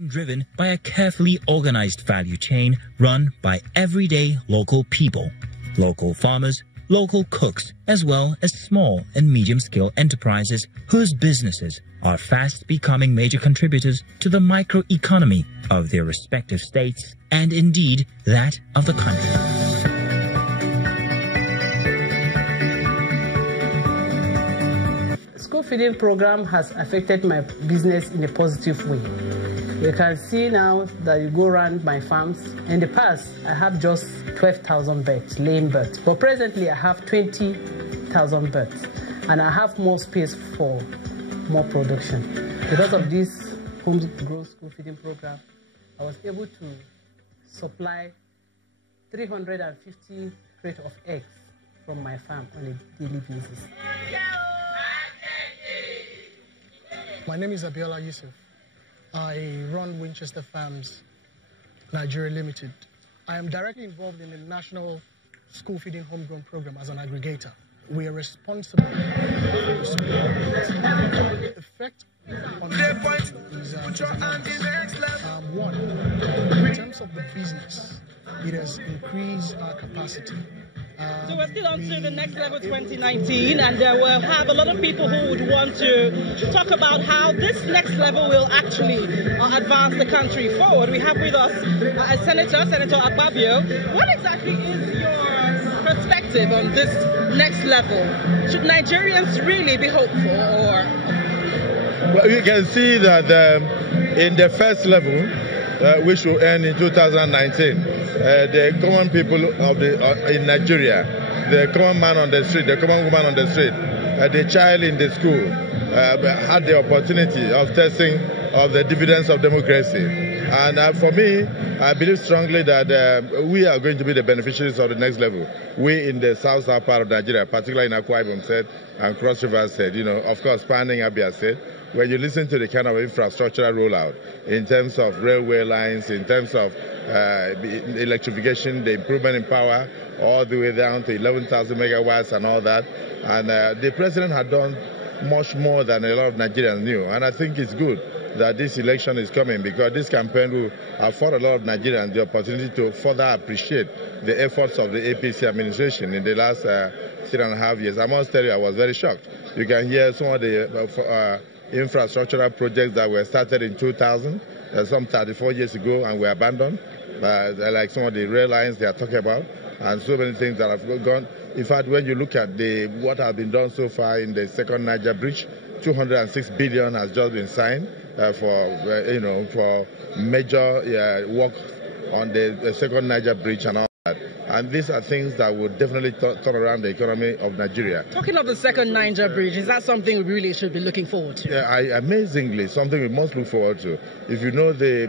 Driven by a carefully organized value chain run by everyday local people, local farmers, local cooks, as well as small and medium-scale enterprises whose businesses are fast becoming major contributors to the microeconomy of their respective states and indeed that of the country. School feeding program has affected my business in a positive way. You can see now that you go around my farms. In the past, I have just 12,000 birds, laying birds. But presently, I have 20,000 birds. And I have more space for more production. Because of this home-grown school feeding program, I was able to supply 350 crates of eggs from my farm on a daily basis. My name is Abiola Yusuf. I run Winchester Farms, Nigeria Limited. I am directly involved in the National School Feeding Homegrown Program as an aggregator. We are responsible for the school. The effect on the is one, in terms of the business, it has increased our capacity. So we're still on to the Next Level 2019, and we'll have a lot of people who would want to talk about how this next level will actually advance the country forward. We have with us Senator Akpabio. What exactly is your perspective on this next level? Should Nigerians really be hopeful, or? Well, you can see that in the first level, which will end in 2019. The common people of in Nigeria, the common man on the street, the common woman on the street, the child in the school had the opportunity of tasting of the dividends of democracy. And for me, I believe strongly that we are going to be the beneficiaries of the next level. We in the south part of Nigeria, particularly in Akwa Ibom said, and Cross River said, you know, of course, spanning Abia said, when you listen to the kind of infrastructural rollout in terms of railway lines, in terms of electrification, the improvement in power, all the way down to 11,000 megawatts and all that. And the president had done much more than a lot of Nigerians knew. And I think it's good that this election is coming, because this campaign will afford a lot of Nigerians the opportunity to further appreciate the efforts of the APC administration in the last 3.5 years. I must tell you, I was very shocked. You can hear some of the infrastructural projects that were started in 2000, some 34 years ago, and were abandoned, like some of the rail lines they are talking about, and so many things that have gone. In fact, when you look at what has been done so far in the second Niger Bridge, 206 billion has just been signed for major work on the second Niger Bridge and all that. And these are things that would definitely turn around the economy of Nigeria. Talking of the second Niger Bridge, is that something we really should be looking forward to? Yeah, amazingly, something we must look forward to. If you know the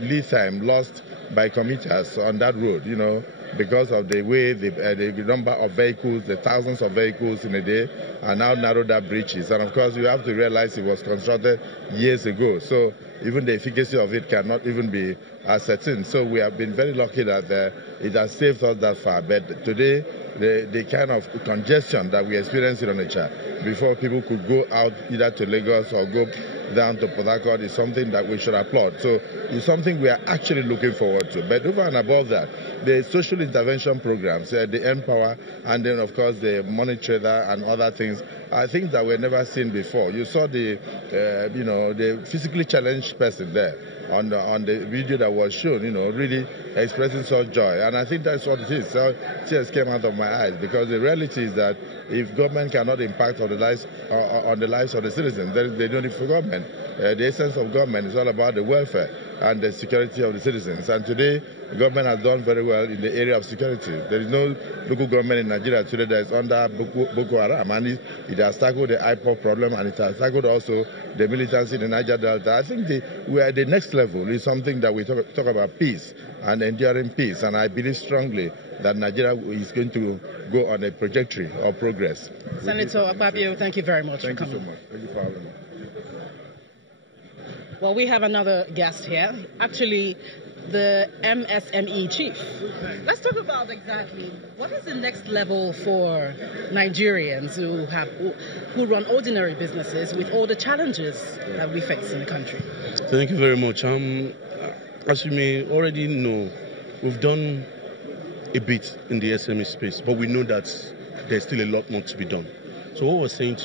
lead time lost by commuters on that road, you know, because of the way the number of vehicles, the thousands of vehicles in a day, are now narrowed that bridges. And of course, you have to realize it was constructed years ago. So even the efficacy of it cannot even be ascertained. So we have been very lucky that it has saved us that far. But today, the kind of congestion that we experienced in Onitsha before people could go out either to Lagos or go down to Port Harcourt is something that we should applaud. So it's something we are actually looking forward to. But over and above that, the social intervention programs, the Empower, and then of course the money trader and other things, are things that were never seen before. You saw the physically challenged person there on the video that was shown, really expressing such joy. And I think that's what it is. So tears came out of my eyes, because the reality is that if government cannot impact on the lives of the citizens, then they don't need for government. The essence of government is all about the welfare and the security of the citizens. And today, the government has done very well in the area of security. There is no local government in Nigeria today that is under Boko Haram, and it has tackled the IPOP problem, and it has tackled also the militancy in the Niger Delta. I think we are at the next level is something that we talk about peace and enduring peace, and I believe strongly that Nigeria is going to go on a trajectory of progress. Senator Akpabio, thank you very much for coming. Thank you so much. Thank you for having me. Well, we have another guest here. Actually, the MSME chief. Let's talk about exactly what is the next level for Nigerians who run ordinary businesses with all the challenges that we face in the country. Thank you very much. As you may already know, we've done a bit in the SME space, but we know that there's still a lot more to be done. So what we're saying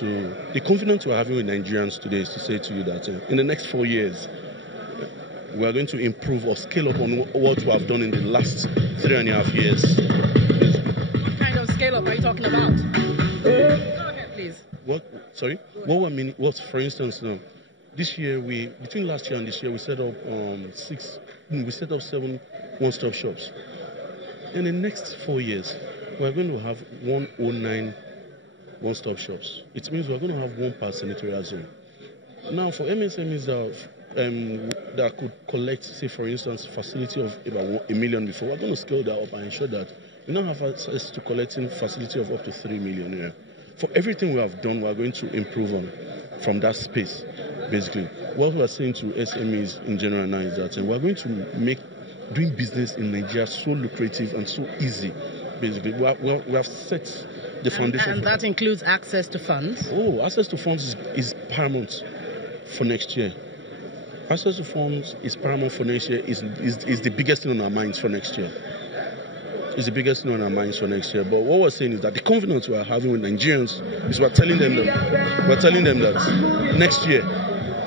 the confidence we're having with Nigerians today is to say to you that in the next 4 years, we are going to improve or scale up on what we have done in the last 3.5 years. What kind of scale up are you talking about? Go ahead, please. Sorry? What I mean, for instance, this year, between last year and this year, we set up 7 one-stop shops. In the next 4 years, we're going to have 109 one-stop shops. It means we're going to have one per senatorial zone. Now, for MSMEs that could collect, say, for instance, facility of about 1 million before, we're going to scale that up and ensure that we now have access to collecting facility of up to 3 million here. For everything we have done, we're going to improve on from that space, basically. What we're saying to SMEs in general now is that we're going to make doing business in Nigeria so lucrative and so easy, basically. We have set the foundation. And that includes access to funds? Oh, access to funds is paramount for next year. Access to funds is paramount for next year, is the biggest thing on our minds for next year. It's the biggest thing on our minds for next year. But what we're saying is that the confidence we're having with Nigerians is we're telling them that next year,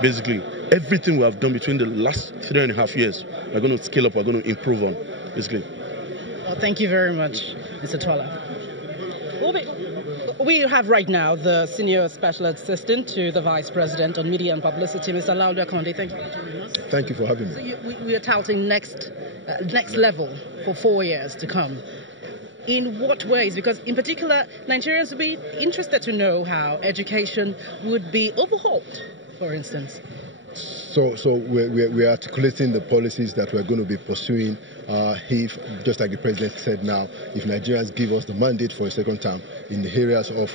basically, everything we have done between the last 3.5 years, we're going to scale up, we're going to improve on, basically. Well, thank you very much, Mr. Tola. We have right now the Senior Special Assistant to the Vice President on Media and Publicity, Mr. Laulu Akonde. Thank you for joining us. Thank you for having me. So we are touting next level for 4 years to come. In what ways? Because in particular, Nigerians would be interested to know how education would be overhauled, for instance. So we're articulating the policies that we're going to be pursuing if, just like the President said now, if Nigerians give us the mandate for a second term in the areas of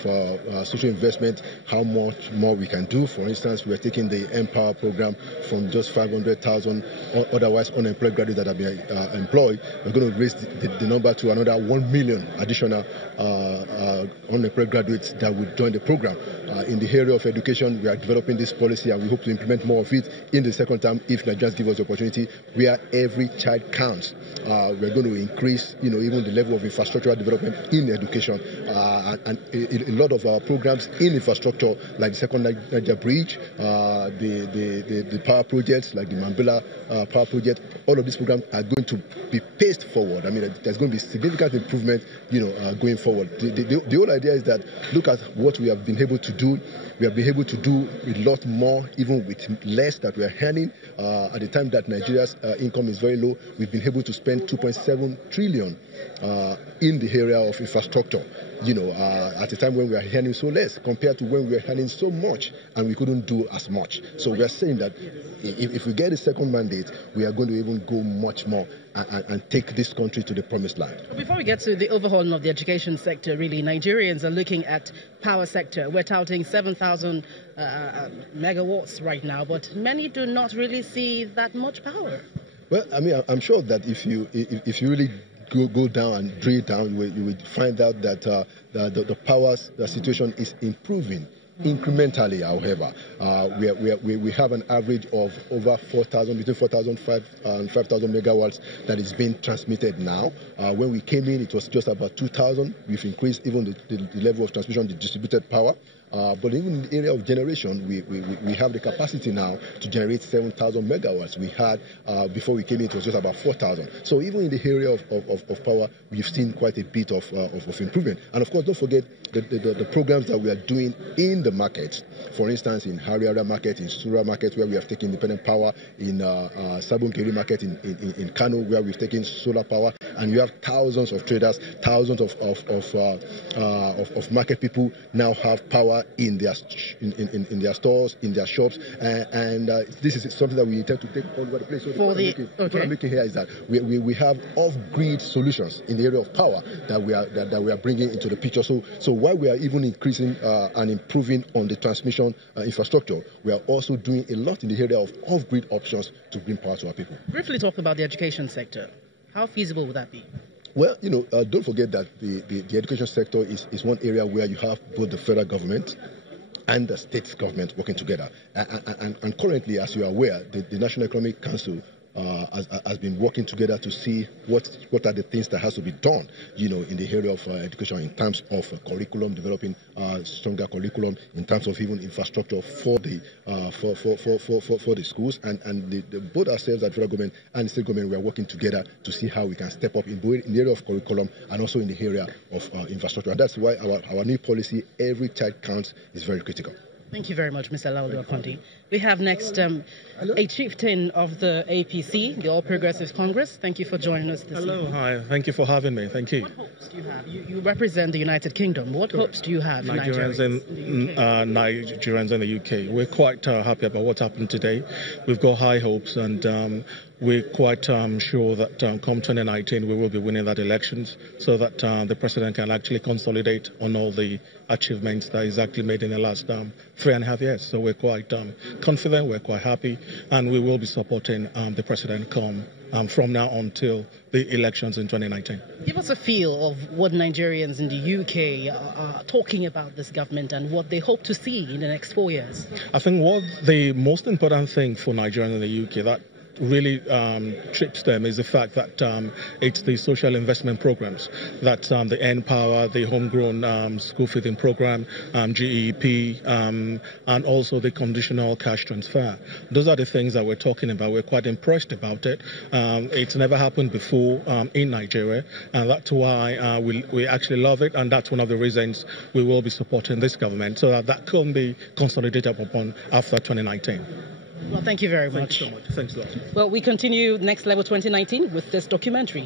social investment, how much more we can do. For instance, we're taking the Empower program from just 500,000 otherwise unemployed graduates that have been employed. We're going to raise the number to another 1 million additional unemployed graduates that will join the program. In the area of education, we are developing this policy and we hope to implement more of it in the second term if Nigerians give us the opportunity, where every child counts. We're going to increase, even the level of infrastructural development in education, and a lot of our programs in infrastructure, like the Second Niger Bridge, the power projects, like the Mambila power project. All of these programs are going to be paced forward. I mean, there's going to be significant improvement, going forward. The whole idea is that look at what we have been able to do. We have been able to do a lot more, even with less that we are earning. At the time that Nigeria's income is very low, we've been able to spend 2.7 trillion in the area of infrastructure. At a time when we are earning so less compared to when we are earning so much and we couldn't do as much. So we are saying that if we get a second mandate, we are going to even go much more and take this country to the promised land. Before we get to the overhaul of the education sector, really, Nigerians are looking at power sector. We're touting 7,000 megawatts right now, but many do not really see that much power. Well, I mean, I'm sure that if you really go down and drill down, you will find out that the power situation is improving incrementally. However, we have an average of over 4,000, between 4,005 and 5,000 megawatts that is being transmitted now. When we came in, it was just about 2,000. We've increased even the level of transmission, the distributed power. But even in the area of generation, we have the capacity now to generate 7,000 megawatts. We had, before we came in, it was just about 4,000. So even in the area of power, we've seen quite a bit of improvement. And of course, don't forget the programs that we are doing in the markets. For instance, in Hariara market, in Sura market, where we have taken independent power, in Sabunkeri market in Kano, where we've taken solar power. And you have thousands of traders, thousands of market people now have power in their stores, in their shops, and this is something that we intend to take all over the place. So what I'm making here is that we have off-grid solutions in the area of power that we are bringing into the picture. So while we are even increasing and improving on the transmission infrastructure, we are also doing a lot in the area of off-grid options to bring power to our people. Briefly talk about the education sector. How feasible would that be? Well, don't forget that the education sector is one area where you have both the federal government and the state government working together. And currently, as you are aware, the National Economic Council has been working together to see what are the things that has to be done, in the area of education in terms of curriculum, developing stronger curriculum, in terms of even infrastructure for the schools, and both ourselves at federal government and the state government, we are working together to see how we can step up in both in the area of curriculum and also in the area of infrastructure. And that's why our new policy, every child counts, is very critical. Thank you very much, Mr. Laolu Akonde. We have next a chieftain of the APC, the All Progressives Congress. Thank you for joining us this evening. Hello, hi. Thank you for having me. Thank you. What hopes do you have? You represent the United Kingdom. What hopes do you have for Nigerians in the UK? We're quite happy about what happened today. We've got high hopes, and we're quite sure that come 2019 we will be winning that elections, so that the president can actually consolidate on all the achievements that he's actually made in the last 3.5 years. So we're quite confident, we're quite happy, and we will be supporting the president from now until the elections in 2019. Give us a feel of what Nigerians in the UK are talking about this government and what they hope to see in the next 4 years. I think what the most important thing for Nigerians in the UK that really trips them is the fact that it's the social investment programs, that the N-Power, the homegrown school feeding program, GEP, and also the conditional cash transfer. Those are the things that we're talking about. We're quite impressed about it. It's never happened before in Nigeria, and that's why we actually love it, and that's one of the reasons we will be supporting this government, so that can be consolidated upon after 2019. Well, thank you very much. Thanks so much. Thanks a lot. Well, we continue Next Level 2019 with this documentary.